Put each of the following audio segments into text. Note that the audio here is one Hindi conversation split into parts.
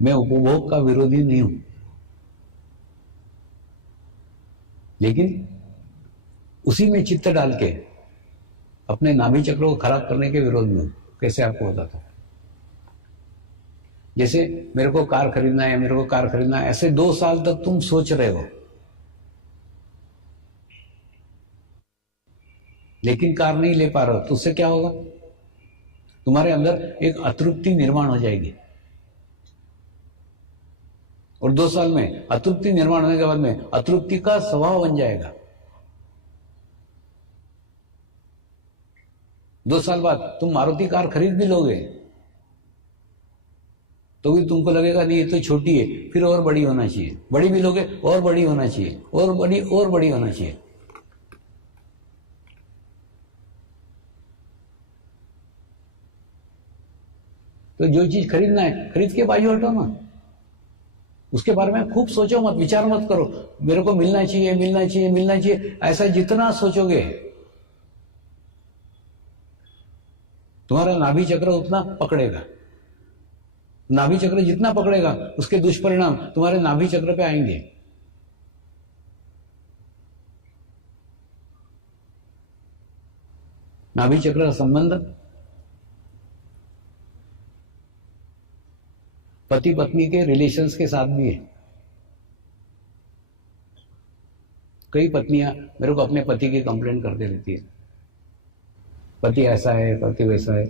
मैं उपभोग का विरोधी नहीं हूं, लेकिन उसी में चित्त डाल के अपने नाभि चक्र को खराब करने के विरोध में हूं। कैसे आपको बताता हूं। जैसे मेरे को कार खरीदना है, मेरे को कार खरीदना है, ऐसे 2 साल तक तुम सोच रहे हो, लेकिन कार नहीं ले पा रहे हो, तो उससे क्या होगा? तुम्हारे अंदर एक अतृप्ति निर्माण हो जाएगी, और 2 साल में अतृप्ति निर्माण होने के बाद में अतृप्ति का स्वभाव बन जाएगा। 2 साल बाद तुम मारुति कार खरीद भी लोगे तो भी तुमको लगेगा नहीं, ये तो छोटी है, फिर और बड़ी होना चाहिए। बड़ी भी लोगे, और बड़ी होना चाहिए, और बड़ी होना चाहिए। तो जो चीज खरीदना है, खरीद के बाजू हटो ना। उसके बारे में खूब सोचो मत, विचार मत करो, मेरे को मिलना चाहिए, मिलना चाहिए, मिलना चाहिए। ऐसा जितना सोचोगे तुम्हारा नाभि चक्र उतना पकड़ेगा। नाभि चक्र जितना पकड़ेगा उसके दुष्परिणाम तुम्हारे नाभि चक्र पे आएंगे। नाभि चक्र का संबंध पति पत्नी के रिलेशंस के साथ भी है। कई पत्नियां मेरे को अपने पति की कंप्लेंट करते रहती है, पति ऐसा है, पति वैसा है।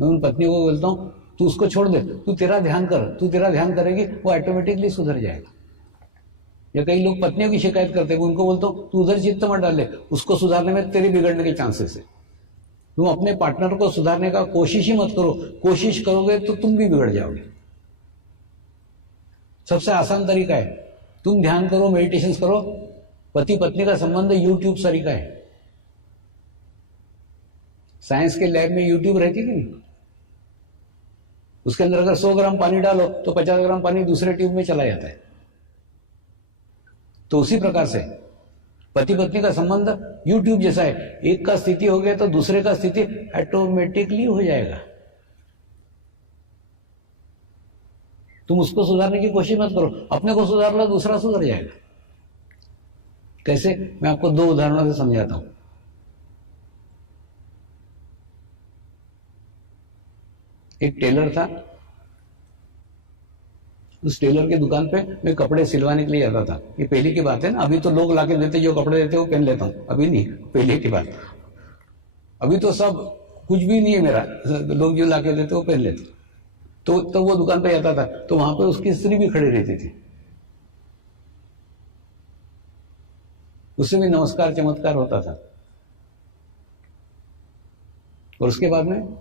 मैं उन पत्नियों को बोलता हूं, तू उसको छोड़ दे, तू तेरा ध्यान कर, तू तेरा ध्यान करेगी, वो ऑटोमेटिकली सुधर जाएगा। या कई लोग पत्नियों की शिकायत करते हैं, उनको बोलता हूं तू उधर चित्त मत डाले, उसको सुधारने में तेरे बिगड़ने के चांसेस है। तुम अपने पार्टनर को सुधारने का कोशिश ही मत करो, कोशिश करोगे तो तुम भी बिगड़ जाओगे। सबसे आसान तरीका है, तुम ध्यान करो, मेडिटेशन करो। पति पत्नी का संबंध यूट्यूब तरीका है। साइंस के लैब में यूट्यूब रहती कि नहीं? उसके अंदर अगर 100 ग्राम पानी डालो तो 50 ग्राम पानी दूसरे ट्यूब में चला जाता है। तो उसी प्रकार से पति पत्नी का संबंध यूट्यूब जैसा है। एक का स्थिति हो गया तो दूसरे का स्थिति ऑटोमेटिकली हो जाएगा। तुम उसको सुधारने की कोशिश मत करो, अपने को सुधार लो, दूसरा सुधर जाएगा। कैसे? मैं आपको 2 उदाहरणों से समझाता हूं। एक टेलर था, उस टेलर की दुकान पे मैं कपड़े सिलवाने के लिए जाता था। ये पहले की बात है ना, अभी तो लोग लाके देते, जो कपड़े देते वो पहन लेता हूं, अभी नहीं, पहले की बात। अभी तो सब कुछ भी नहीं है मेरा, लोग जो लाके देते वो पहन लेते। तो वो दुकान पे जाता था तो वहां पे उसकी स्त्री भी खड़ी रहती थी, उससे भी नमस्कार चमत्कार होता था। और उसके बाद में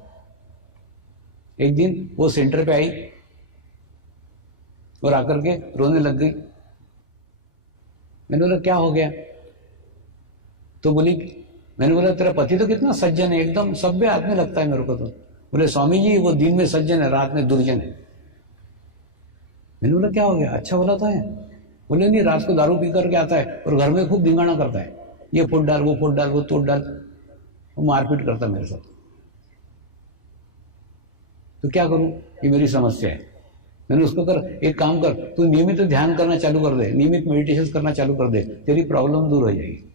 एक दिन वो सेंटर पे आई और आकर के रोने लग गई। मैंने बोला क्या हो गया? तो बोली, मैंने बोला तेरा पति तो कितना सज्जन है, एकदम सभ्य आदमी लगता है मेरे को। तो बोले स्वामी जी वो दिन में सज्जन है, रात में दुर्जन है। मैंने बोला क्या हो गया? अच्छा बोला था है? बोले नहीं, रात को दारू पी करके आता है और घर में खूब धिंगाना करता है, ये फुट डाल, वो फुट डाल, वो तोड़ डाल, वो मारपीट करता मेरे साथ। तो क्या करूं? ये मेरी समस्या है। मैंने उसको कर, एक काम कर, तू नियमित ध्यान करना चालू कर दे, नियमित मेडिटेशन करना चालू कर दे, तेरी प्रॉब्लम दूर हो जाएगी।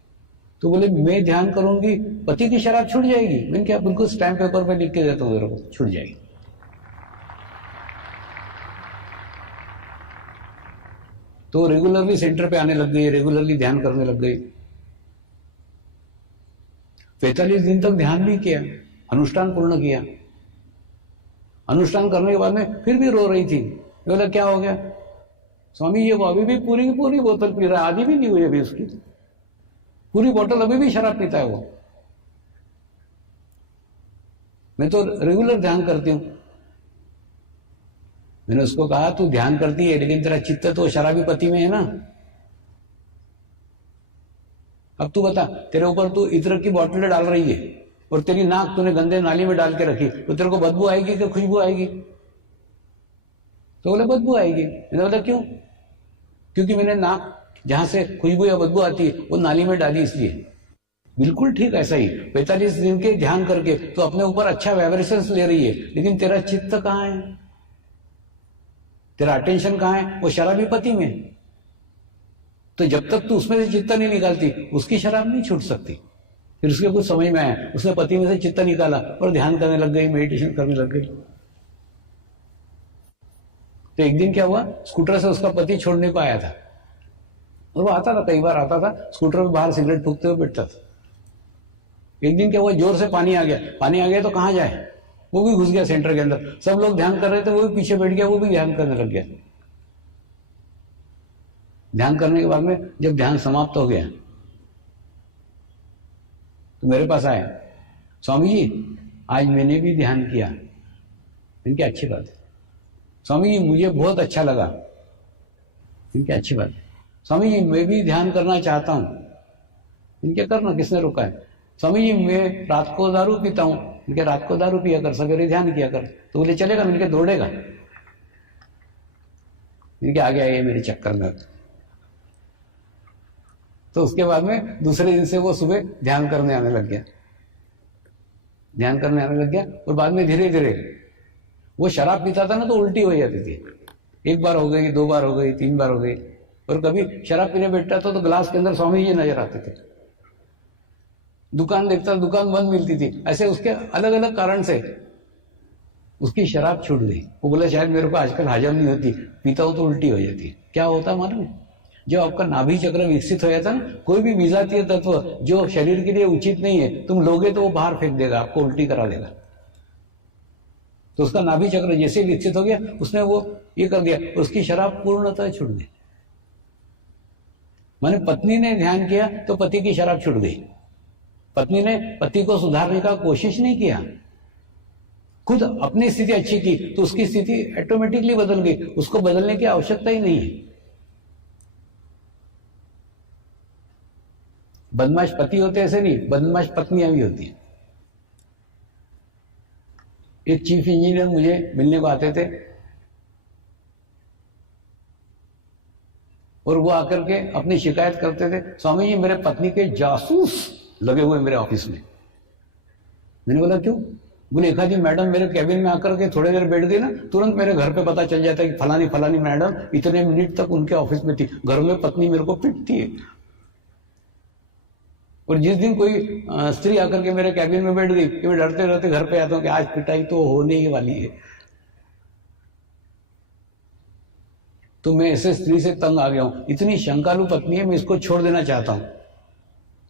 तो बोले मैं ध्यान करूंगी, पति की शराब छूट जाएगी। मैंने क्या, बिल्कुल स्टैम्प पेपर पे लिख के देता हूं, को छूट जाएगी। तो रेगुलरली सेंटर पे आने लग गई, रेगुलरली ध्यान करने लग गई। 45 दिन तक ध्यान भी किया, अनुष्ठान पूर्ण किया। अनुष्ठान करने के बाद में फिर भी रो रही थी। बोला क्या हो गया? स्वामी ये वो अभी भी पूरी की पूरी बोतल पी रहा है, आधी भी नहीं हुई अभी उसकी, पूरी बोतल अभी भी शराब पीता है वो। मैं तो रेगुलर ध्यान करती हूं। मैंने उसको कहा तू ध्यान करती है लेकिन तेरा चित्त तो शराबी पति में है ना। अब तू बता, तेरे ऊपर तू इत्र की बोतलें डाल रही है और तेरी नाक तूने गंदे नाली में डाल के रखी, तो तेरे को बदबू आएगी कि खुशबू आएगी? तो बोले बदबू आएगी। मैंने बोला क्यों? क्योंकि मैंने नाक जहां से खुशबू या बदबू आती है वो नाली में डाली इसलिए। बिल्कुल ठीक ऐसा ही 45 दिन के ध्यान करके तो अपने ऊपर अच्छा वाइब्रेशंस ले रही है, लेकिन तेरा चित्त कहाँ है? तेरा अटेंशन कहाँ है? वो शराबी पति में। तो जब तक तू उसमें से चित्त नहीं निकालती, उसकी शराब नहीं छूट सकती। फिर उसके कुछ समझ में आया, उसने पति में से चित्त निकाला और ध्यान करने लग गई, मेडिटेशन करने लग गई। तो एक दिन क्या हुआ, स्कूटर से उसका पति छोड़ने को आया था, और वो आता था, कई बार आता था, स्कूटर में बाहर सिगरेट फूकते हुए बैठता था। एक दिन क्या हुआ, जोर से पानी आ गया तो कहाँ जाए, वो भी घुस गया सेंटर के अंदर। सब लोग ध्यान कर रहे थे, वो भी पीछे बैठ गया, वो भी ध्यान करने लग गया। ध्यान करने के बाद में जब ध्यान समाप्त हो गया तो मेरे पास आया, स्वामी जी आज मैंने भी ध्यान किया। इनकी अच्छी बात है। स्वामी जी मुझे बहुत अच्छा लगा। इनकी अच्छी बात है। स्वामी जी मैं भी ध्यान करना चाहता हूं। इनके करना, किसने रोका है? स्वामी जी मैं रात को दारू पीता हूं। इनके रात को दारू पिया कर, सवेरे ध्यान किया कर। तो बोले चलेगा? इनके दौड़ेगा। इनके आगे आए मेरे चक्कर में। तो उसके बाद में दूसरे दिन से वो सुबह ध्यान करने आने लग गया, ध्यान करने आने लग गया। और बाद में धीरे धीरे वो शराब पीता था ना तो उल्टी हो जाती थी। एक बार हो गई, 2 बार हो गई, 3 बार हो गई। और कभी शराब पीने बैठता था तो ग्लास के अंदर स्वामी जी नजर आते थे। दुकान देखता, दुकान बंद मिलती थी। ऐसे उसके अलग अलग कारण से उसकी शराब छूट गई। वो बोला शायद मेरे को आजकल हजम नहीं होती, पीता हूं तो उल्टी हो जाती है। क्या होता है मालूम है? जब आपका नाभि चक्र विकसित हो जाता है ना, कोई भी विजातीय तत्व जो शरीर के लिए उचित नहीं है, तुम लोगे तो वो बाहर फेंक देगा, आपको उल्टी करा देगा। तो उसका नाभि चक्र जैसे विकसित हो गया, उसने वो ये कर दिया, उसकी शराब पूर्णतः छूट गई। माने पत्नी ने ध्यान किया तो पति की शराब छूट गई। पत्नी ने पति को सुधारने का कोशिश नहीं किया, खुद अपनी स्थिति अच्छी की तो उसकी स्थिति ऑटोमेटिकली बदल गई। उसको बदलने की आवश्यकता ही नहीं है। बदमाश पति होते ऐसे नहीं, बदमाश पत्नियां भी होती हैं। एक चीफ इंजीनियर मुझे मिलने को आते थे और वो आकर के अपनी शिकायत करते थे, स्वामी जी मेरे पत्नी के जासूस लगे हुए मेरे ऑफिस में। मैंने बोला क्यों? बोले एक आधी मैडम मेरे कैबिन में आकर के थोड़ी देर बैठ गई ना, तुरंत मेरे घर पे पता चल जाता है कि फलानी फलानी मैडम इतने मिनट तक उनके ऑफिस में थी। घर में पत्नी मेरे को पिटती है। और जिस दिन कोई स्त्री आकर के मेरे कैबिन में बैठ गई कि मैं डरते डरते घर पे आता हूं कि आज पिटाई तो होने ही वाली है, तो मैं ऐसे स्त्री से तंग आ गया हूं। इतनी शंकालु पत्नी है, मैं इसको छोड़ देना चाहता हूं।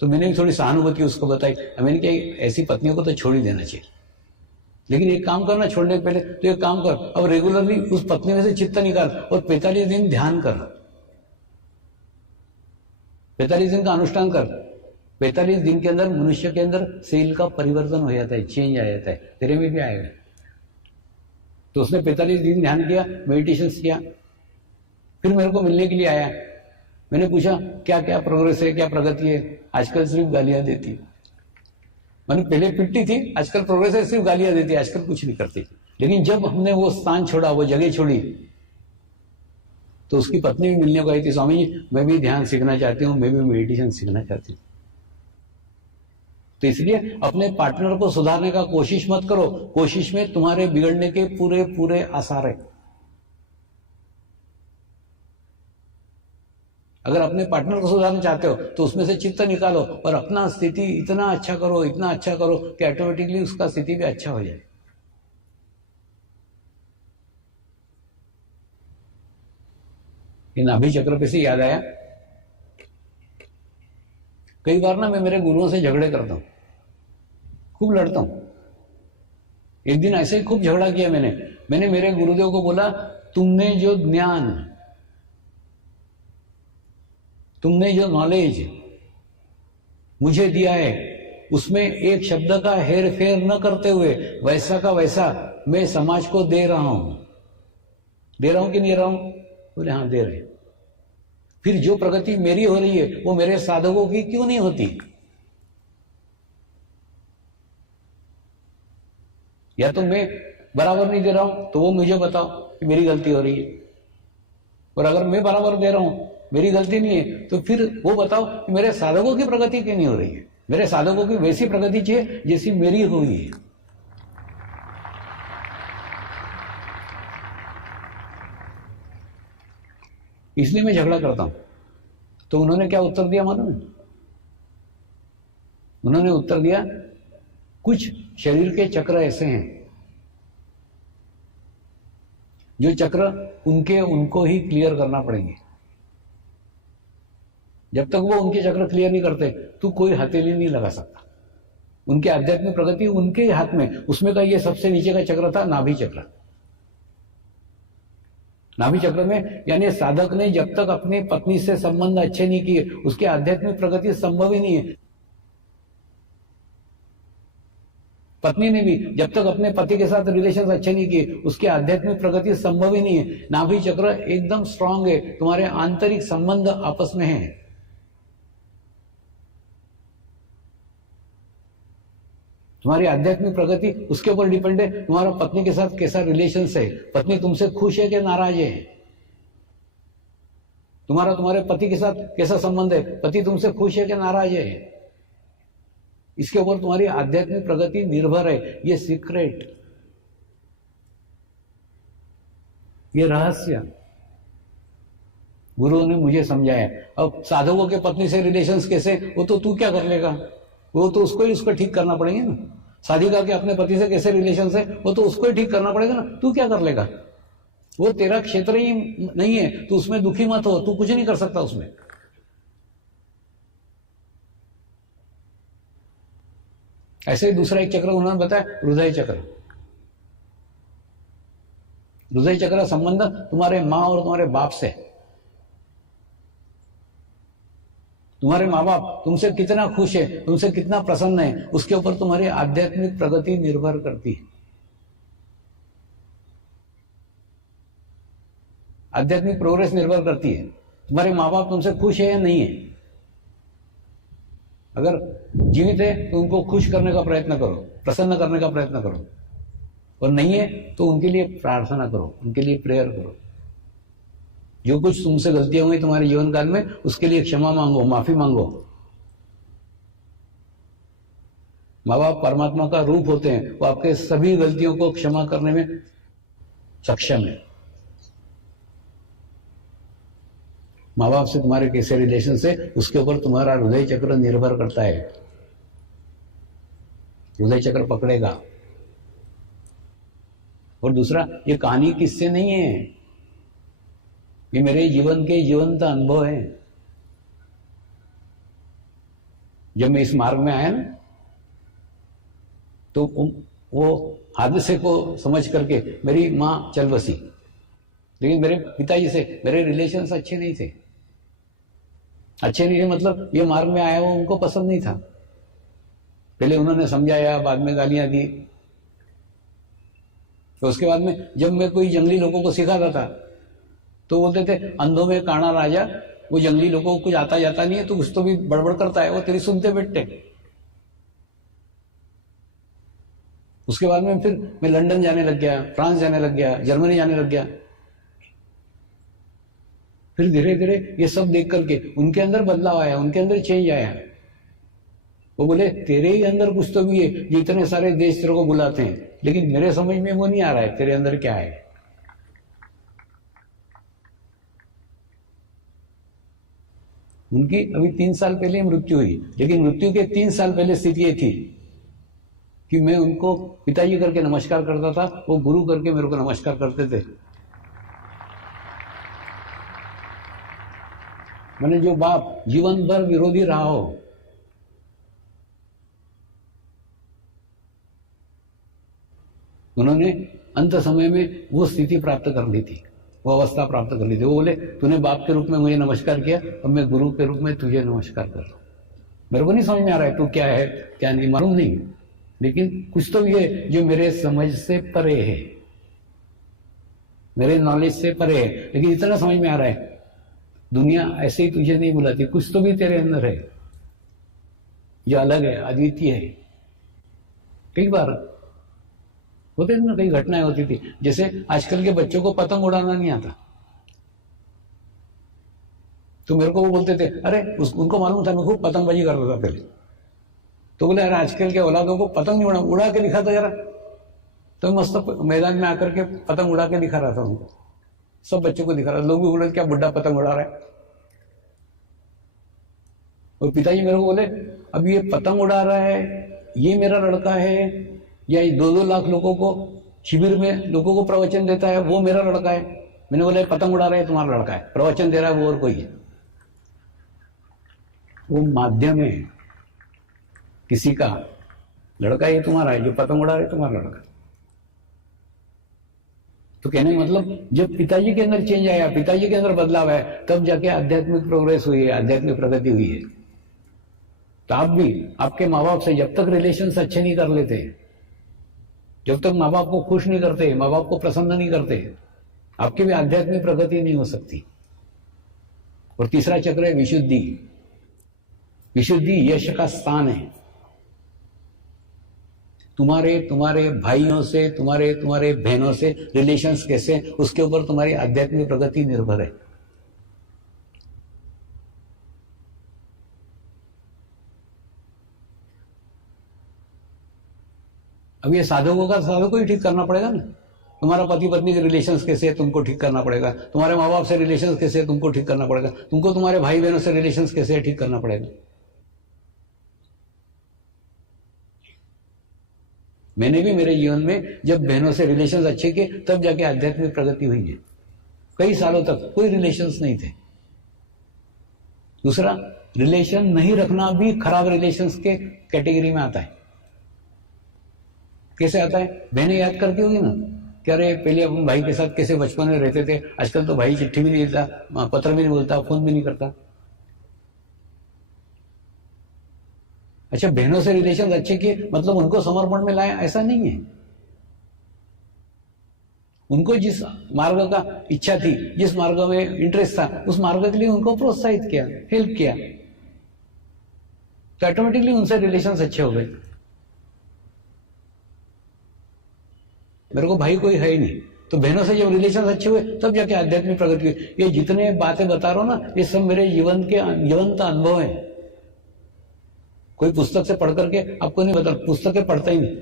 तो मैंने भी थोड़ी सहानुभूति उसको बताई। मैंने कहा ऐसी पत्नियों को तो छोड़ ही देना चाहिए, लेकिन एक काम करना छोड़ने के पहले तो एक काम कर, अब रेगुलरली उस पत्नी में से चित्त निकाल और 45 दिन ध्यान कर, 45 दिन का अनुष्ठान कर। 45 दिन के अंदर मनुष्य के अंदर सेल का परिवर्तन हो जाता है, चेंज आ जाता है। तेरे में भी आएगा। तो उसने 45 दिन ध्यान किया, मेडिटेशन किया, फिर मेरे को मिलने के लिए आया। मैंने पूछा क्या क्या प्रोग्रेस है, क्या प्रगति है? आजकल सिर्फ गालियां देती है। मैंने पहले पिटती थी, आजकल प्रोग्रेस है, सिर्फ गालियां देती है, आजकल कुछ नहीं करती। लेकिन जब हमने वो स्थान छोड़ा, वो जगह छोड़ी, तो उसकी पत्नी भी मिलने को आई थी, स्वामी जी मैं भी ध्यान सीखना चाहती हूँ, मैं भी मेडिटेशन सीखना चाहती हूँ। तो इसलिए अपने पार्टनर को सुधारने का कोशिश मत करो, कोशिश में तुम्हारे बिगड़ने के पूरे पूरे आसार है। अगर अपने पार्टनर को सुधारना चाहते हो तो उसमें से चित्त निकालो और अपना स्थिति इतना अच्छा करो, इतना अच्छा करो कि ऑटोमेटिकली उसका स्थिति भी अच्छा हो जाए। ये नाभि चक्र पे से याद आया, कई बार ना मैं मेरे गुरुओं से झगड़े करता हूं, खूब लड़ता हूं। एक दिन ऐसे ही खूब झगड़ा किया मैंने मेरे गुरुदेव को बोला, तुमने जो ज्ञान, तुमने जो नॉलेज मुझे दिया है, उसमें एक शब्द का हेर फेर न करते हुए वैसा का वैसा मैं समाज को दे रहा हूं। दे रहा हूं कि नहीं दे रहा हूं? बोले हाँ दे रहे। फिर जो प्रगति मेरी हो रही है वो मेरे साधकों की क्यों नहीं होती? या तो मैं बराबर नहीं दे रहा हूं तो वो मुझे बताओ कि मेरी गलती हो रही है, और अगर मैं बराबर दे रहा हूं, मेरी गलती नहीं है, तो फिर वो बताओ कि मेरे साधकों की प्रगति क्यों नहीं हो रही है? मेरे साधकों की वैसी प्रगति चाहिए जैसी मेरी हुई है। इसलिए मैं झगड़ा करता हूं। तो उन्होंने क्या उत्तर दिया मालूम है? उन्होंने उत्तर दिया, कुछ शरीर के चक्र ऐसे हैं जो चक्र उनको ही क्लियर करना पड़ेंगे। जब तक वो उनके चक्र क्लियर नहीं करते तो कोई हथेली नहीं लगा सकता। उनकी आध्यात्मिक प्रगति उनके हाथ में। उसमें का ये सबसे नीचे का चक्र था नाभि चक्र। नाभि चक्र में यानी साधक ने जब तक अपनी पत्नी से संबंध अच्छे नहीं किए उसकी आध्यात्मिक प्रगति संभव ही नहीं है। पत्नी ने भी जब तक अपने पति के साथ रिलेशन अच्छे नहीं किए उसकी आध्यात्मिक प्रगति संभव ही नहीं है। नाभि चक्र एकदम स्ट्रांग है, तुम्हारे आंतरिक संबंध आपस में है। तुम्हारी आध्यात्मिक प्रगति उसके ऊपर डिपेंड है, तुम्हारा पत्नी के साथ कैसा रिलेशन है, पत्नी तुमसे खुश है कि नाराज है, तुम्हारे पति के साथ कैसा संबंध है, पति तुमसे खुश है कि नाराज है, इसके ऊपर तुम्हारी आध्यात्मिक प्रगति निर्भर है। ये सीक्रेट, ये रहस्य गुरु ने मुझे समझाया। अब साधकों के पत्नी से रिलेशंस कैसे, वो तो तू क्या कर लेगा, वो तो उसको ठीक करना पड़ेंगे ना। साधिका के अपने पति से कैसे रिलेशन है वो तो उसको ही ठीक करना पड़ेगा ना, तू क्या कर लेगा, वो तेरा क्षेत्र ही नहीं है, तू उसमें दुखी मत हो, तू कुछ नहीं कर सकता उसमें। ऐसे ही दूसरा एक चक्र उन्होंने बताया, हृदय चक्र। हृदय चक्र संबंध तुम्हारे मां और तुम्हारे बाप से। तुम्हारे माँ बाप तुमसे कितना खुश है, तुमसे कितना प्रसन्न है, उसके ऊपर तुम्हारी आध्यात्मिक प्रगति निर्भर करती है। आध्यात्मिक प्रोग्रेस निर्भर करती है। तुम्हारे माँ बाप तुमसे खुश है या नहीं है। अगर जीवित है तो उनको खुश करने का प्रयत्न करो, प्रसन्न करने का प्रयत्न करो, और नहीं है तो उनके लिए प्रार्थना करो, उनके लिए प्रेयर करो। जो कुछ तुमसे गलतियां हुई तुम्हारे जीवन काल में उसके लिए क्षमा मांगो, माफी मांगो। माँ बाप परमात्मा का रूप होते हैं, वो आपके सभी गलतियों को क्षमा करने में सक्षम है। माँ बाप से तुम्हारे कैसे रिलेशन से उसके ऊपर तुम्हारा हृदय चक्र निर्भर करता है। हृदय चक्र पकड़ेगा। और दूसरा, ये कहानी किससे नहीं है, ये मेरे जीवन के जीवंत अनुभव है। जब मैं इस मार्ग में आया ना तो वो हादसे को समझ करके मेरी मां चल बसी, लेकिन मेरे पिताजी से मेरे रिलेशंस अच्छे नहीं थे। अच्छे नहीं थे मतलब ये मार्ग में आया वो उनको पसंद नहीं था। पहले उन्होंने समझाया, बाद में गालियां दी। तो उसके बाद में जब मैं कोई जंगली लोगों को सिखाता था तो बोलते थे, अंधों में काना राजा, वो जंगली लोगों को कुछ आता जाता नहीं है, तो कुछ तो भी बड़बड़ करता है, वो तेरी सुनते बैठते। उसके बाद में फिर मैं लंदन जाने लग गया, फ्रांस जाने लग गया, जर्मनी जाने लग गया। फिर धीरे धीरे ये सब देख करके उनके अंदर बदलाव आया, उनके अंदर चेंज आया। वो बोले, तेरे ही अंदर कुछ तो भी है, जो इतने सारे देश तेरे को बुलाते हैं, लेकिन मेरे समझ में वो नहीं आ रहा है, तेरे अंदर क्या है। उनकी अभी 3 साल पहले मृत्यु हुई, लेकिन मृत्यु के 3 साल पहले स्थिति ये थी कि मैं उनको पिताजी करके नमस्कार करता था, वो गुरु करके मेरे को नमस्कार करते थे। मैंने जो बाप जीवन भर विरोधी रहा हो, उन्होंने अंत समय में वो स्थिति प्राप्त कर ली थी, वो अवस्था प्राप्त कर ली थी। वो बोले, तूने बाप के रूप में मुझे नमस्कार किया, अब मैं गुरु के रूप में तुझे नमस्कार कर रहा हूं। मेरे को नहीं समझ में आ रहा है तू क्या है क्या नहीं, मालूम नहीं, लेकिन कुछ तो ये जो मेरे समझ से परे है, मेरे नॉलेज से परे है, लेकिन इतना समझ में आ रहा है, दुनिया ऐसे ही तुझे नहीं बुलाती, कुछ तो भी तेरे अंदर है जो अलग है, अद्वितीय है। कई बार होते ना, कई घटनाएं होती थी, जैसे आजकल के बच्चों को पतंग उड़ाना नहीं आता, तो मेरे को वो बोलते थे, अरे उनको मालूम था मैं खूब पतंगबाजी करता था पहले, तो बोले, अरे आजकल के औलादों को पतंग नहीं उड़ा के दिखा था जरा। तो मस्त मैदान में आकर के पतंग उड़ा के दिखा रहा था उनको। सब बच्चों को दिखा रहा है। लोग भी बोले क्या बुढ़ा पतंग उड़ा रहा है। और पिताजी मेरे को बोले अब ये पतंग उड़ा रहा है, ये मेरा लड़का है, या 2-2 लाख लोगों को शिविर में लोगों को प्रवचन देता है, वो मेरा लड़का है। मैंने बोला पतंग उड़ा रहा है तुम्हारा लड़का है, प्रवचन दे रहा है वो और कोई है। वो माध्यम है, किसी का लड़का ये तुम्हारा है, जो पतंग उड़ा रहा है तुम्हारा लड़का। तो कहने का मतलब जब पिताजी के अंदर चेंज आया, पिताजी के अंदर बदलाव है, तब जाके आध्यात्मिक प्रोग्रेस हुई है, आध्यात्मिक प्रगति हुई है। तो आप भी आपके माँ बाप से जब तक रिलेशंस अच्छे नहीं कर लेते, जब तक माँ बाप को खुश नहीं करते, माँ बाप को प्रसन्न नहीं करते, आपकी भी आध्यात्मिक प्रगति नहीं हो सकती। और तीसरा चक्र है विशुद्धि। विशुद्धि यश का स्थान है। तुम्हारे भाइयों से, तुम्हारे बहनों से रिलेशंस कैसे, उसके ऊपर तुम्हारी आध्यात्मिक प्रगति निर्भर है। अब ये साधकों ही ठीक करना पड़ेगा ना। तुम्हारा पति पत्नी के रिलेशंस कैसे है, तुमको ठीक करना पड़ेगा। तुम्हारे माँ बाप से रिलेशंस कैसे है, तुमको ठीक करना पड़ेगा। तुमको तुम्हारे भाई बहनों से रिलेशंस कैसे है, ठीक करना पड़ेगा। मैंने भी मेरे जीवन में जब बहनों से रिलेशंस अच्छे किए, तब जाके आध्यात्मिक प्रगति हुई है। कई सालों तक कोई रिलेशंस नहीं थे। दूसरा, रिलेशन नहीं रखना भी खराब रिलेशंस के कैटेगरी में आता है। कैसे आता है? बहनें याद करती होगी ना कि अरे पहले अपन भाई के साथ कैसे बचपन में रहते थे, आजकल तो भाई चिट्ठी भी नहीं देता, पत्र भी नहीं बोलता, फोन भी नहीं करता। अच्छा, बहनों से रिलेशन अच्छे किए मतलब उनको समर्पण में लाया, ऐसा नहीं है। उनको जिस मार्ग का इच्छा थी, जिस मार्ग में इंटरेस्ट था, उस मार्ग के लिए उनको प्रोत्साहित किया, हेल्प किया, तो ऑटोमेटिकली उनसे रिलेशंस अच्छे हो गए। मेरे को भाई कोई है ही नहीं, तो बहनों से जब रिलेशन अच्छे हुए तब जाके आध्यात्मिक प्रगति हुई। ये जितने बातें बता रहा हूं ना, ये सब मेरे जीवन के जीवंत अनुभव है। कोई पुस्तक से पढ़ करके आपको नहीं बता, पुस्तकें पढ़ता ही नहीं।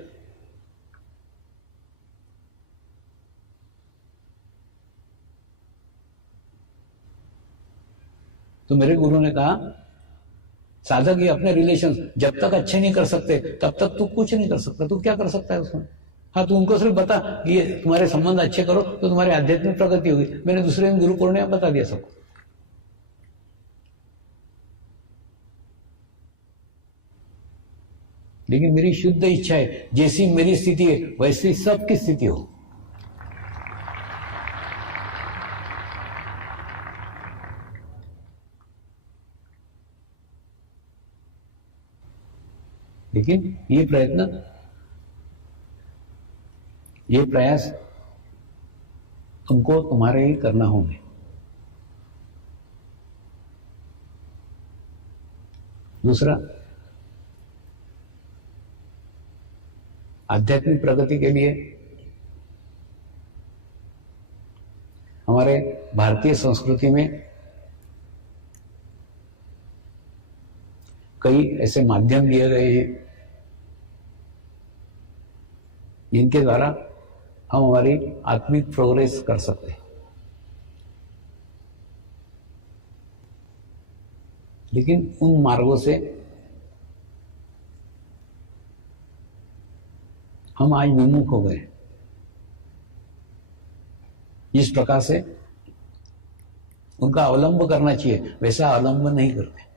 तो मेरे गुरु ने कहा, साधक ये अपने रिलेशन जब तक अच्छे नहीं कर सकते तब तक तू कुछ नहीं कर सकता। तू क्या कर सकता है उसमें? हाँ, तू उनको सिर्फ बता कि ये तुम्हारे संबंध अच्छे करो तो तुम्हारी आध्यात्मिक प्रगति होगी। मैंने दूसरे दिन गुरु पूर्णिमा बता दिया सबको। लेकिन मेरी शुद्ध इच्छा है, जैसी मेरी स्थिति है वैसी सबकी स्थिति हो। लेकिन ये प्रयास तुमको तुम्हारे ही करना होंगे। दूसरा, आध्यात्मिक प्रगति के लिए हमारे भारतीय संस्कृति में कई ऐसे माध्यम दिए गए हैं जिनके द्वारा हम हमारी आत्मिक प्रोग्रेस कर सकते हैं। लेकिन उन मार्गों से हम आज विमुख हो गए। जिस प्रकार से उनका अवलंब करना चाहिए वैसा अवलंब नहीं करते।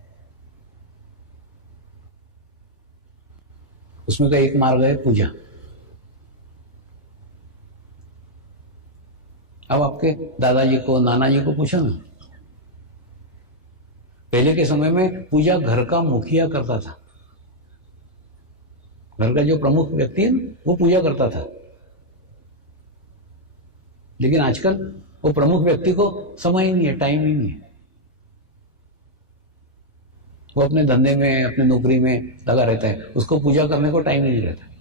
उसमें का एक मार्ग है पूजा। अब आपके दादाजी को, नाना जी को पूछो ना, पहले के समय में पूजा घर का मुखिया करता था। घर का जो प्रमुख व्यक्ति है वो पूजा करता था। लेकिन आजकल वो प्रमुख व्यक्ति को समय ही नहीं है, टाइम ही नहीं है। वो अपने धंधे में, अपने नौकरी में लगा रहता है, उसको पूजा करने को टाइम ही नहीं रहता।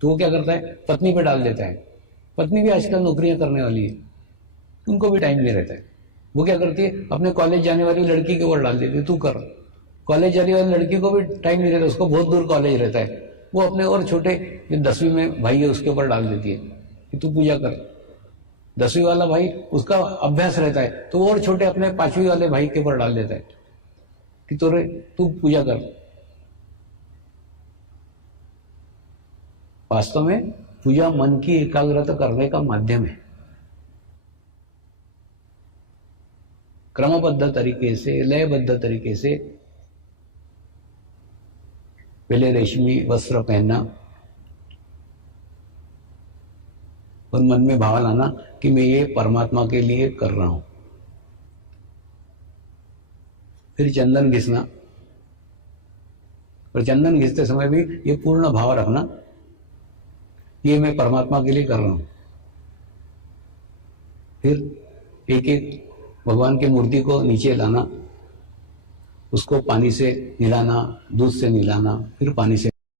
तो वो क्या करता है, पत्नी पे डाल देता है। पत्नी भी आजकल नौकरियां करने वाली है, उनको भी टाइम नहीं रहता है। वो क्या करती है, अपने कॉलेज जाने वाली लड़की के ऊपर डाल देती है, तू कर। कॉलेज जाने वाली लड़की को भी टाइम नहीं रहता, उसको बहुत दूर कॉलेज रहता है, वो अपने और छोटे जो 10वीं में भाई है उसके ऊपर डाल देती है कि तू पूजा कर। 10वीं वाला भाई उसका अभ्यास रहता है तो वो और छोटे अपने 5वीं वाले भाई के ऊपर डाल देता है कि तू पूजा कर। वास्तव में पूजा मन की एकाग्रता करने का माध्यम है। क्रमबद्ध तरीके से, लयबद्ध तरीके से पहले रेशमी वस्त्र पहनना और मन में भाव लाना कि मैं ये परमात्मा के लिए कर रहा हूं। फिर चंदन घिसना, और चंदन घिसते समय भी ये पूर्ण भाव रखना, ये मैं परमात्मा के लिए कर रहा हूं। फिर एक एक भगवान की मूर्ति को नीचे लाना, उसको पानी से नहलाना, दूध से नहलाना, फिर पानी से